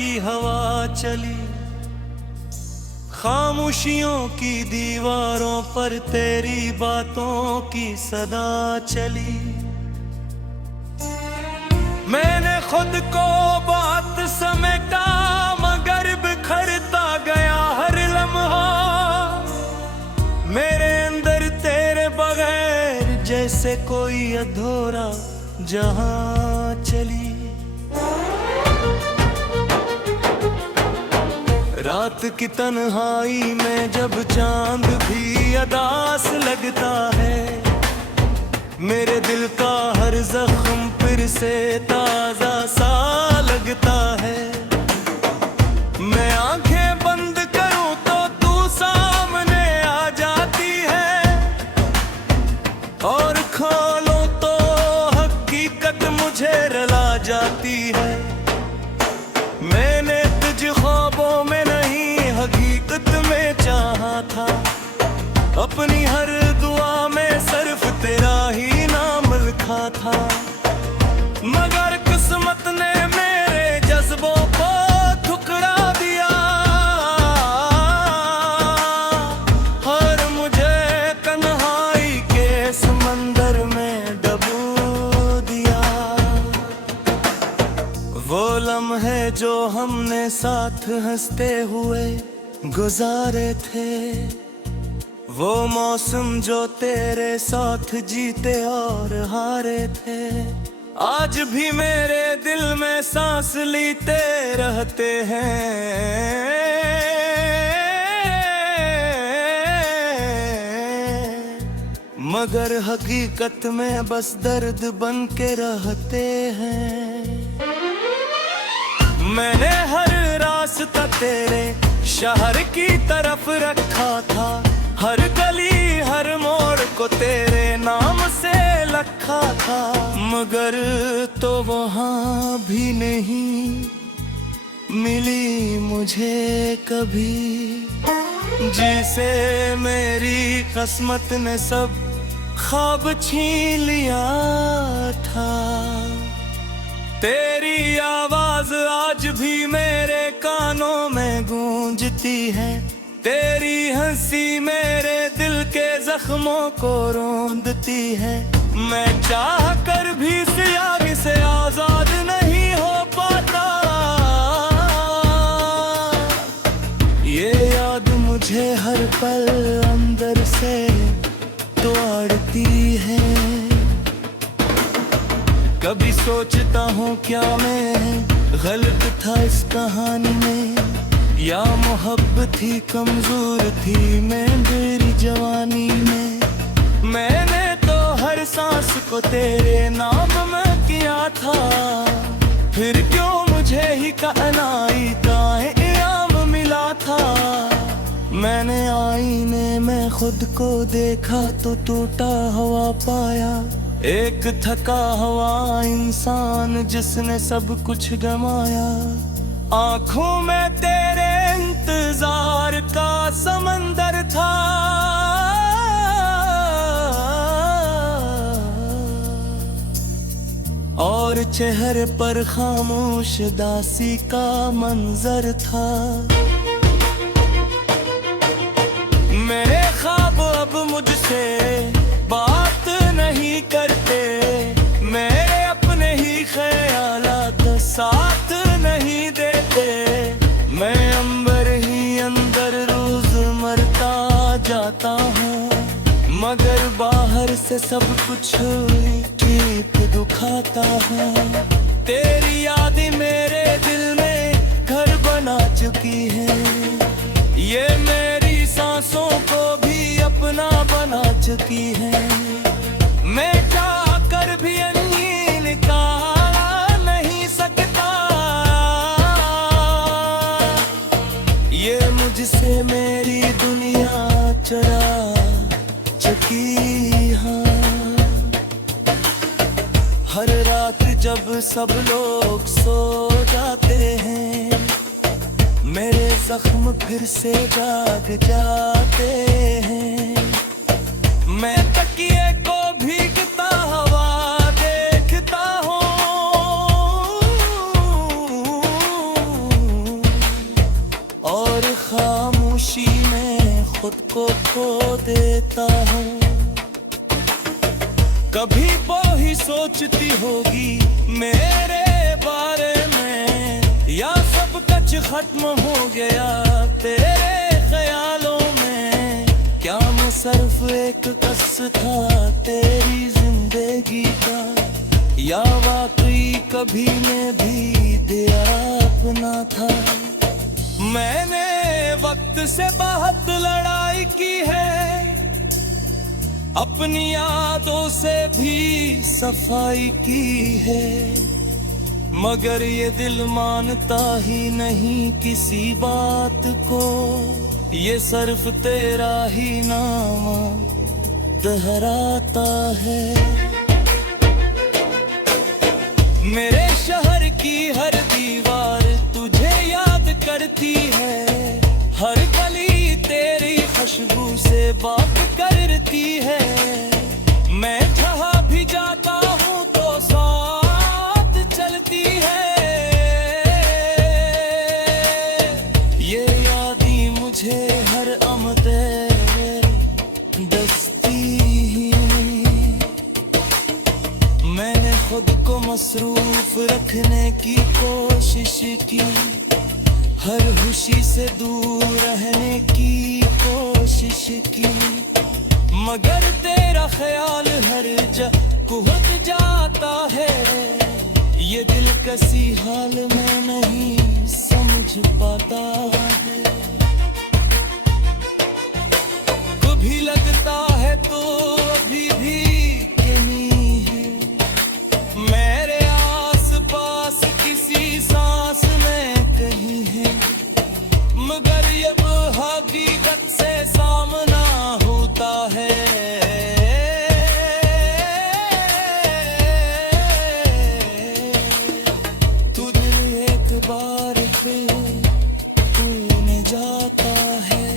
की हवा चली, खामोशियों की दीवारों पर तेरी बातों की सदा चली। मैंने खुद को बात समेटा मगर बिखरता गया हर लम्हा, मेरे अंदर तेरे बगैर जैसे कोई अधूरा जहां चली। रात की तन्हाई में जब चांद भी अदास लगता है, मेरे दिल का हर जख्म फिर से ताजा सा लगता है। मैं आंखें बंद करूं तो तू सामने आ जाती है, और खोलूं तो हकीकत मुझे रुला जाती है। मैंने तुझे ख्वाबों में नहीं हकीकत में चाहा था, अपनी हर दुआ में सिर्फ तेरा ही नाम लिखा था। मगर किस्मत ने मेरे जज्बों को ठुकरा दिया, और मुझे तन्हाई के समंदर में डुबो दिया। वो लम्हे जो हमने साथ हंसते हुए गुजारे थे, वो मौसम जो तेरे साथ जीते और हारे थे, आज भी मेरे दिल में सांस लेते रहते हैं। मगर हकीकत में बस दर्द बन के रहते हैं। मैंने हर रास्ता तेरे शहर की तरफ रखा था, हर गली हर मोड़ को तेरे नाम से लिखा था। मगर तो वहाँ भी नहीं मिली मुझे कभी, जिसे मेरी किस्मत ने सब ख्वाब छीन लिया था। तेरी आवाज आज भी मेरे कानों में गूंजती है, तेरी हंसी मेरे दिल के जख्मों को रोंदती है। मैं चाह कर भी सियाही से आजाद नहीं हो पाता, ये याद मुझे हर पल अंदर से तोड़ती है। कभी सोचता हूँ क्या मैं गलत था इस कहानी में, या मोहब्बत ही कमजोर थी मेरी जवानी में। मैंने तो हर सांस को तेरे नाम में किया था, फिर क्यों मुझे ही कानाई का इनाम मिला था। मैंने आईने में खुद को देखा तो टूटा हुआ पाया, एक थका हुआ इंसान जिसने सब कुछ गंवाया। आंखों में तेरे इंतजार का समंदर था, और चेहरे पर खामोश दासी का मंजर था। मेरे ख्वाब अब मुझसे बात नहीं करते, मेरे अपने ही ख्यालात साथ नहीं देते। मैं अंबर ही अंदर रोज मरता जाता हूँ, मगर बाहर से सब कुछ ठीक दुखाता हूँ। तेरी यादें मेरे दिल में घर बना चुकी है, ये मेरी सांसों को भी अपना बना चुकी है। मैं चाह कर भी निकाल नहीं सकता, ये मुझसे मेरी दुनिया चुरा चुकी। हाँ, हर रात जब सब लोग सो जाते हैं, मेरे जख्म फिर से जाग जाते हैं। मैं तकिए को भीगता हवा देखता हूँ, और खामोशी में खुद को खो देता हूँ। कभी वो ही सोचती होगी मेरे बारे में, या सब कुछ खत्म हो गया तेरे ख्यालों में। क्या मैं सिर्फ एक कस था तेरी जिंदगी का, या वाकई कभी मैं भी दिया अपना था। मैंने वक्त से बहुत लड़ाई की है, अपनी यादों से भी सफाई की है, मगर ये दिल मानता ही नहीं किसी बात को। ये सिर्फ तेरा ही नाम दोहराता है। मेरे शहर की हर दीवार तुझे याद करती है, हर गली तेरी खुशबू से बात करती है। मैं जहाँ भी जाता हूँ तो साथ चलती है। ये यादें मुझे हर आमदे दस्ती ही। मैंने खुद को मसरूफ रखने की कोशिश की, हर खुशी से दूर रहने की कोशिश की, मगर तेरा ख्याल हर जगह कुहक जाता है। ये दिल किसी हाल में नहीं समझ पाता है। कभी लगता है तो अभी भी कहीं है, मेरे आस पास किसी सांस में कहीं है, मगर ये हकीकत से सामना होता है। तू दिल एक बार फिर तूने जाता है।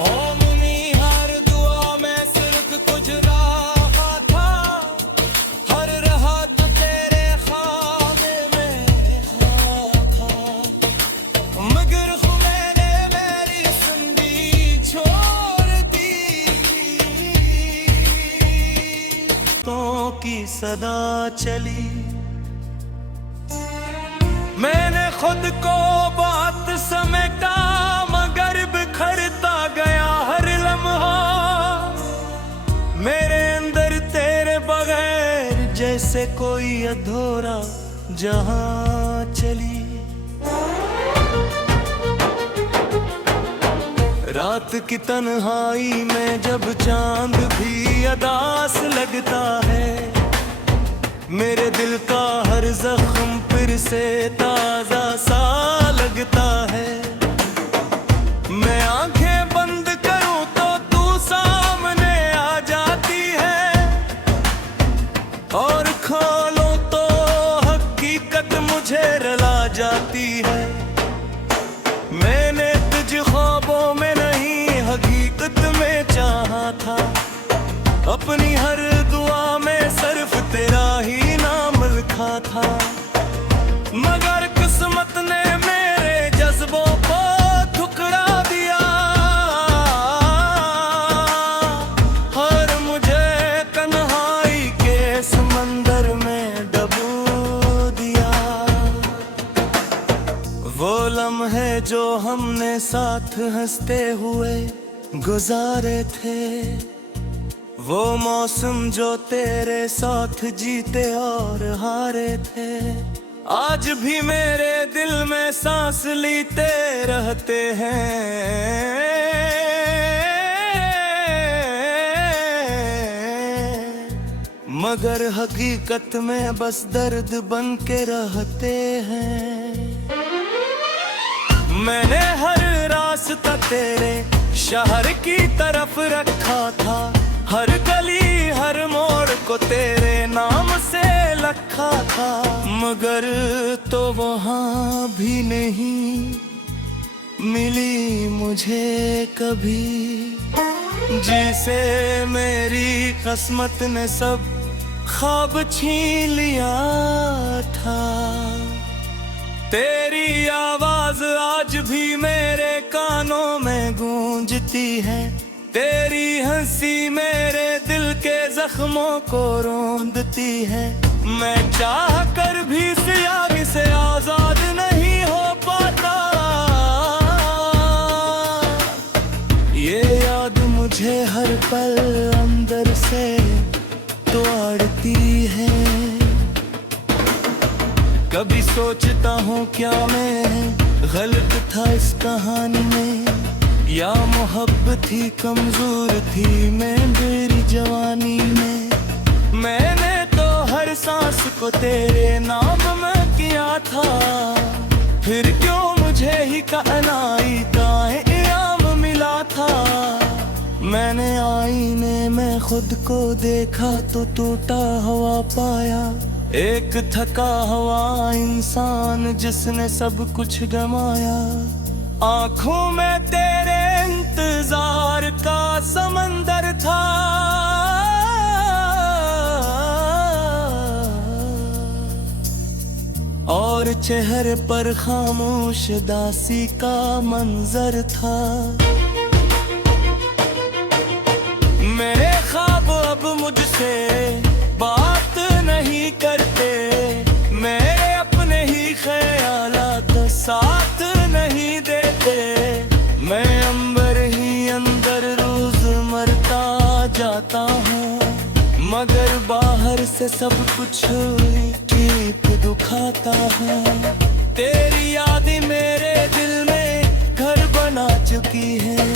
ओ मुनी हर दुआ में सिर्फ कुछ रहा था, हर राहत तेरे खाने में था, मगर मैंने मेरी जिंदगी छोड़ दी। तो की सदा चली, मैंने खुद को बहुत समेटा, मगर बिखरता गया हर लम्हा। मेरे अंदर तेरे बगैर जैसे कोई अधूरा जहां चली। रात की तन्हाई में जब चांद भी अदास लगता है, मेरे दिल का हर जख्म फिर से ताजा सा लगता है। मैं आंखें बंद करूं तो तू सामने आ जाती है, और खोलूं तो हकीकत मुझे रुला जाती है। मैंने तुझे ख्वाबों में नहीं हकीकत में चाहा था, अपनी हर दुआ में सिर्फ तेरा ही नाम लिखा था, मगर किस्मत ने मेरे जज्बों को ठुकरा दिया, और मुझे तन्हाई के समंदर में डुबो दिया। वो लम्हे जो हमने साथ हंसते हुए गुजारे थे, वो मौसम जो तेरे साथ जीते और हारे थे, आज भी मेरे दिल में सांस लेते रहते हैं। मगर हकीकत में बस दर्द बन के रहते हैं। मैंने हर रास्ता तेरे शहर की तरफ रखा था, हर गली हर मोड़ को तेरे नाम से लिखा था, मगर तो वहाँ भी नहीं मिली मुझे कभी, जिसे मेरी किस्मत ने सब ख्वाब छीन लिया था। तेरी आवाज आज भी मेरे कानों में गूंजती है, तेरी हंसी मेरे दिल के जख्मों को रोंदती है। मैं चाह कर भी इस याद से आजाद नहीं हो पाता, ये याद मुझे हर पल अंदर से तोड़ती है। कभी सोचता हूँ क्या मैं गलत था इस कहानी में, या मोहब्बत ही कमजोर थी मेरी जवानी में। मैंने तो हर सांस को तेरे नाम में किया था, फिर क्यों मुझे ही कानाई का इनाम मिला था। मैंने आईने में खुद को देखा तो टूटा हुआ पाया, एक थका हुआ इंसान जिसने सब कुछ गंवाया। आंखों में तेरे इंतजार का समंदर था, और चेहरे पर खामोश दासी का मंजर था। मेरे ख्वाब अब मुझसे बात नहीं करते, मेरे अपने ही ख्यालात साथ नहीं देते। मैं अंबर ही अंदर रोज मरता जाता हूँ, मगर बाहर से सब कुछ ठीक दुखाता है। तेरी याद मेरे दिल में घर बना चुकी है,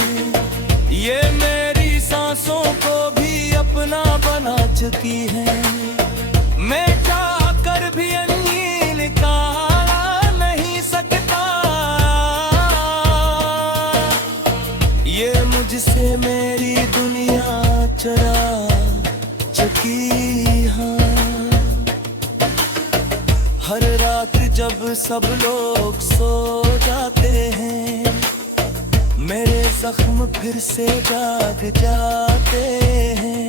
ये मेरी सांसों को भी अपना बना चुकी है। मैं चाह कर भी अन्य निकाल नहीं सकता, ये मुझसे मेरी दुनिया चुरा चुकी है। हर रात जब सब लोग सो जाते हैं, मेरे जख्म फिर से जाग जाते हैं।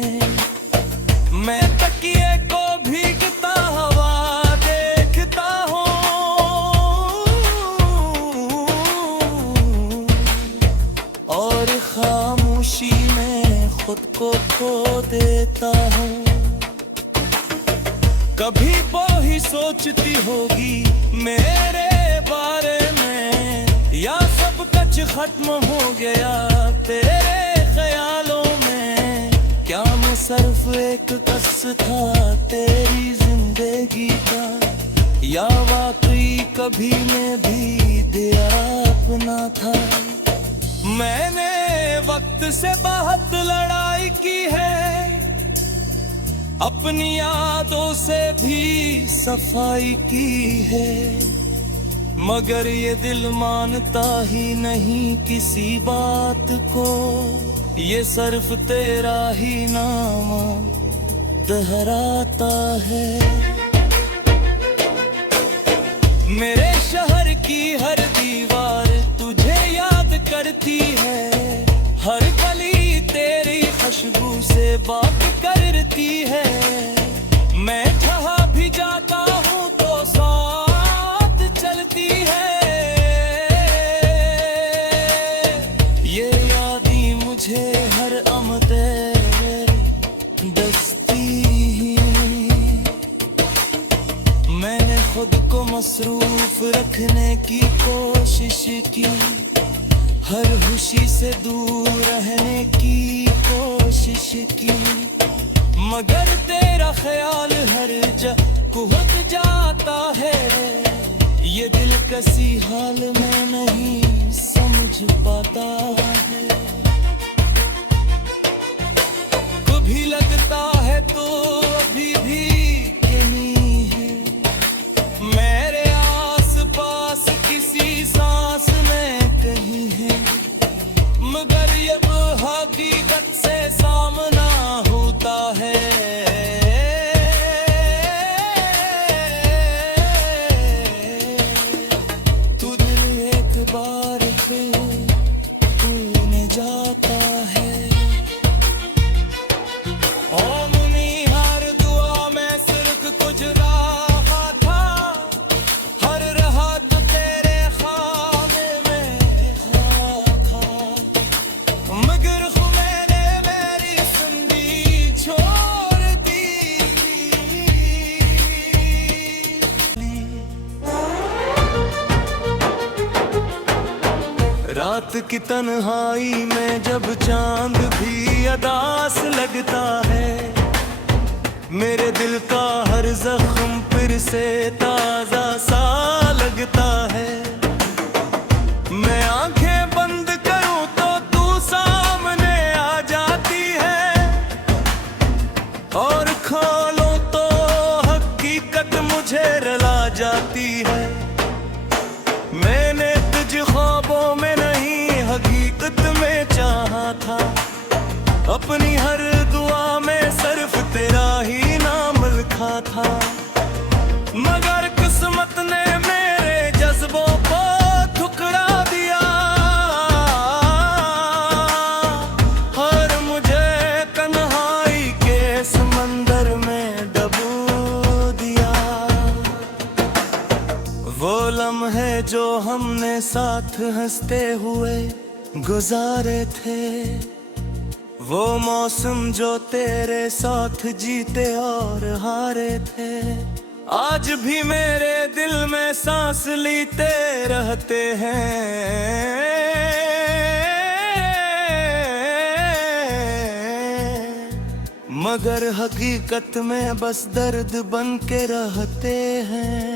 मैं तकिए को भीगता हुआ देखता हूँ, और खामोशी में खुद को खो देता हूँ। कभी वो ही सोचती होगी मेरे बारे में, या सब कुछ खत्म हो गया तेरे ख्यालों में। क्या मैं सिर्फ एक कस था तेरी जिंदगी का, या वाकई कभी मैं भी दिया अपना था। मैंने वक्त से बहुत लड़ाई की है, अपनी यादों से भी सफाई की है, मगर ये दिल मानता ही नहीं किसी बात को। ये सिर्फ तेरा ही नाम दोहराता है। मेरे शहर की हर दीवार तुझे याद करती है, हर गली तेरी खुशबू से बात करती है। मैं जहाँ भी जाता हूँ तो साथ चलती है, ये यादें मुझे हर आमदे दस्ती ही। मैंने खुद को मसरूफ रखने की कोशिश की, हर खुशी से दूर रहने की कोशिश की, मगर तेरा ख्याल हर जगह कुहक जाता है। ये दिल किसी हाल में नहीं समझ पाता है। कभी लगता है तो अभी भी कहीं है, मेरे आस पास किसी सांस में कहीं है, मगर ये हकीकत से सामना होता है। तू दिल एक बार फिर तूने जाता है। ओ मुनी हर दुआ में सिर्फ कुछ रहा था, हर राहत रात की तन्हाई में जब चांद भी अदास लगता है, मेरे दिल का हर जख्म फिर से ताजा सा लगता है। मैं आंखें बंद करूं तो तू सामने आ जाती है, और खोलो तो हकीकत मुझे रुला जाती है। मैंने तुझे ख्वाबों में नहीं हकीकत में चाहा था, अपनी हर दुआ में सिर्फ तेरा ही नाम लिखा था। मगर किस्मत ने मेरे जज्बों को ठुकरा दिया, और मुझे तन्हाई के समंदर में डुबो दिया। वो लम्हे जो हमने साथ हंसते हुए गुजारे थे, वो मौसम जो तेरे साथ जीते और हारे थे, आज भी मेरे दिल में सांस लेते रहते हैं। मगर हकीकत में बस दर्द बन के रहते हैं।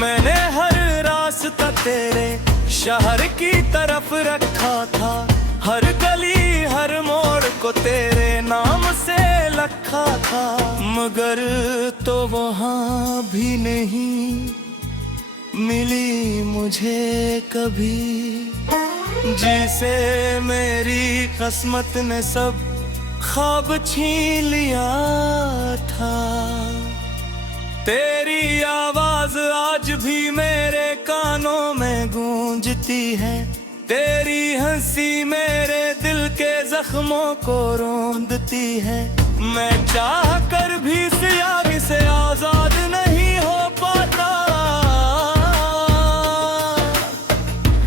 मैंने हर रास्ता तेरे शहर की तरफ रखा था, हर गली हर मोड़ को तेरे नाम से लिखा था। मगर तो वहाँ भी नहीं मिली मुझे कभी, जिसे मेरी किस्मत ने सब ख्वाब छीन लिया था। तेरी आवाज आज भी मेरे कानों में गूंजती है, तेरी हंसी मेरे दिल के जख्मों को रोंदती है। मैं चाह कर भी इस आग से आजाद नहीं हो पाता,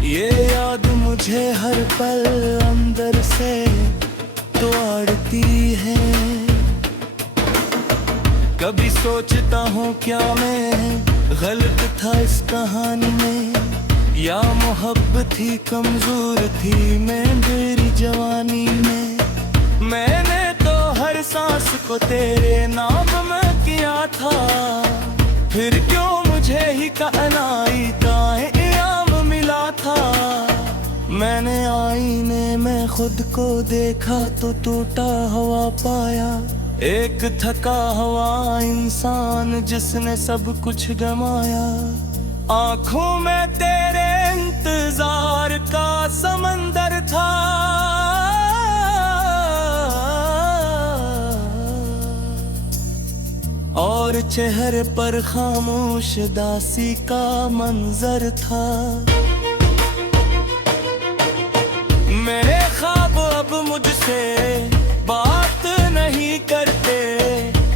ये याद मुझे हर पल अंदर से तोड़ती है। कभी सोचता हूँ क्या मैं गलत था इस कहानी में, या मोहब्बत ही कमजोर थी मैं मेरी जवानी में। मैंने तो हर सांस को तेरे नाम में किया था, फिर क्यों मुझे ही कानाई का इनाम मिला था। मैंने आईने में खुद को देखा तो टूटा हुआ पाया, एक थका हुआ इंसान जिसने सब कुछ गंवाया। आंखों में तेरे इंतजार का समंदर था, और चेहरे पर खामोश दासी का मंजर था। मेरे ख्वाब अब मुझसे बात नहीं करते,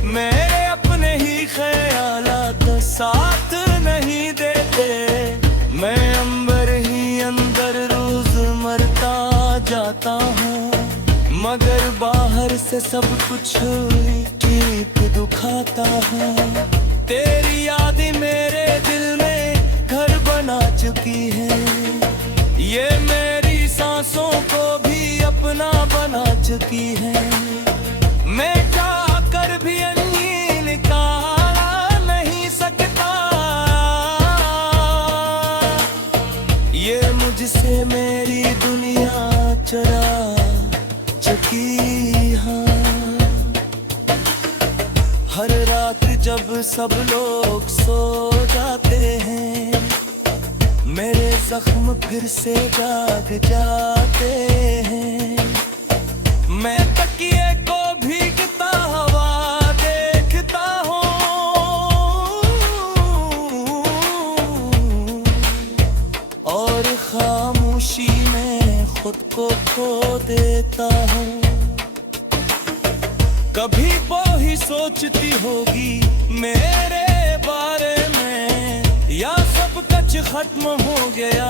मेरे अपने ही ख्यालात साथ नहीं देते। मैं अंबर ही अंदर रोज मरता जाता हूँ, मगर बाहर से सब कुछ ठीक दुखाता है। तेरी यादें मेरे दिल में घर बना चुकी है, ये मेरी सांसों को भी अपना बना चुकी है। मैं चाह कर भी अनहीन का नहीं सकता, ये मुझसे मेरी दुनिया चुरा चुकी। हाँ, हर रात जब सब लोग सो जाते हैं, मेरे जख्म फिर से जाग जाते हैं। मैं तकिए को भीगता हुआ देखता हूँ, और खामोशी में खुद को खो देता हूँ। कभी वो ही सोचती होगी मेरे बारे में, या सब कुछ खत्म हो गया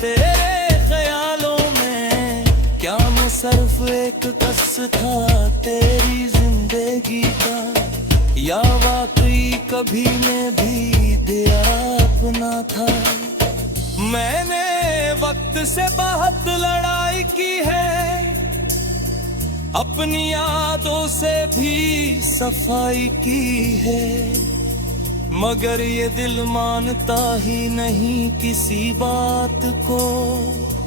तेरे ख्यालों में। क्या मैं सिर्फ एक कस था तेरी जिंदगी का, या वाकई कभी मैं भी दिया अपना था। मैंने से बहुत लड़ाई की है, अपनी यादों से भी सफाई की है, मगर ये दिल मानता ही नहीं किसी बात को,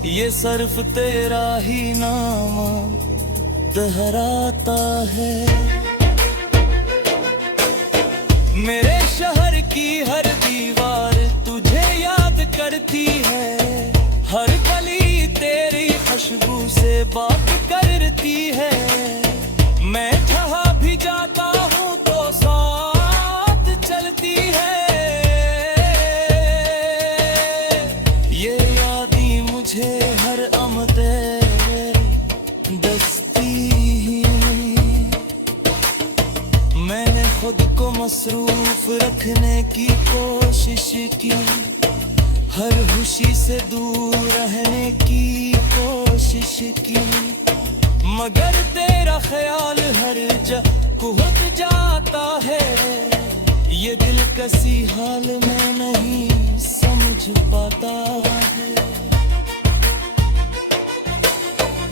ये सिर्फ तेरा ही नाम दोहराता है। मेरे शहर की हर दीवार तुझे याद करती है, हर गली तेरी खुशबू से बात करती है, मैं जहाँ भी जाता हूँ तो साथ चलती है, ये यादें मुझे हर आमदे दस्ती है। मैंने खुद को मसरूफ रखने की कोशिश की, हर खुशी से दूर रहने की कोशिश की, मगर तेरा ख्याल हर जगह कुहक जाता है, ये दिल किसी हाल में नहीं समझ पाता है।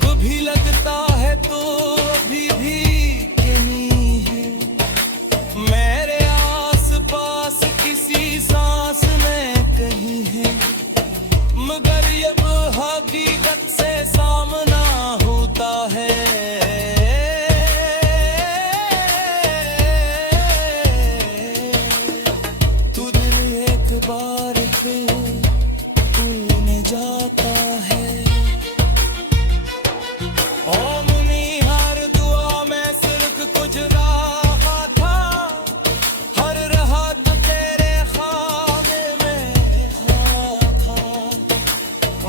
कभी लगता है तो अभी भी कहीं है, मेरे आस पास किसी सांस में कहीं है, मगर अब हकीकत से सामना होता है। तू दिल एक बार फिर तूने जाता है, ओ मुनी हर दुआ में सिर्फ कुछ रहा था, हर राहत तेरे खाने में था,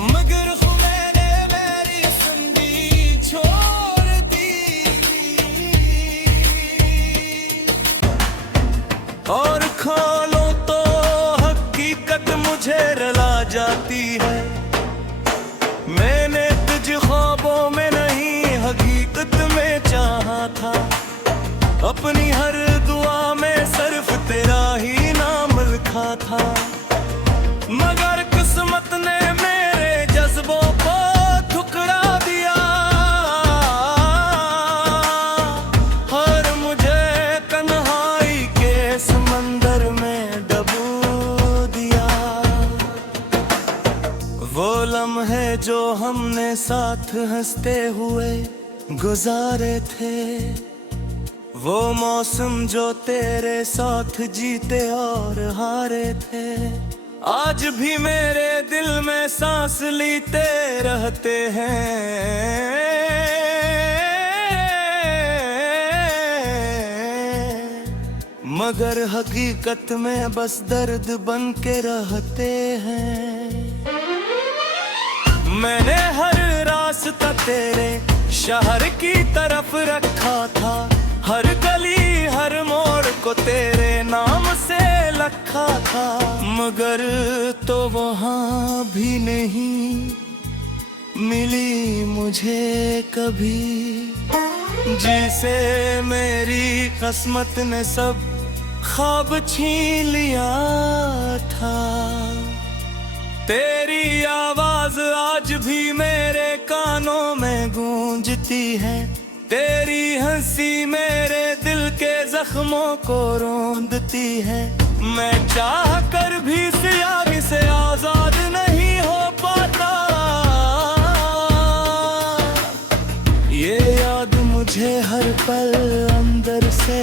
मगर मैंने मेरी जिंदगी छोड़ दी, और खालो तो हकीकत मुझे रुला जाती है, मैंने तुझ ख्वाबों में नहीं हकीकत में चाहा था, अपनी हर दुआ में सिर्फ तेरा ही नाम लिखा था, मगर किस्मत ने मेरे जज्बों को ठुकरा दिया, और मुझे तन्हाई के समंदर में डुबो दिया। वो लम्हे जो हमने साथ हंसते हुए गुजारे थे, वो मौसम जो तेरे साथ जीते और हारे थे, आज भी मेरे दिल में सांस लेते रहते हैं, मगर हकीकत में बस दर्द बन के रहते हैं। मैंने हर रास्ता तेरे शहर की तरफ रखा था, हर गली हर मोड़ को तेरे नाम से लिखा था, मगर तो वहाँ भी नहीं मिली मुझे कभी, जिसे मेरी किस्मत ने सब ख्वाब छीन लिया था। तेरी आवाज आज भी मेरे कानों में गूंजती है, तेरी हंसी मेरे दिल के जख्मों को रोंदती है, मैं चाह कर भी सियाही से आजाद नहीं हो पाता, ये याद मुझे हर पल अंदर से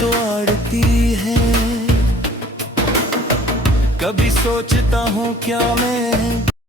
तोड़ती है। कभी सोचता हूँ क्या मैं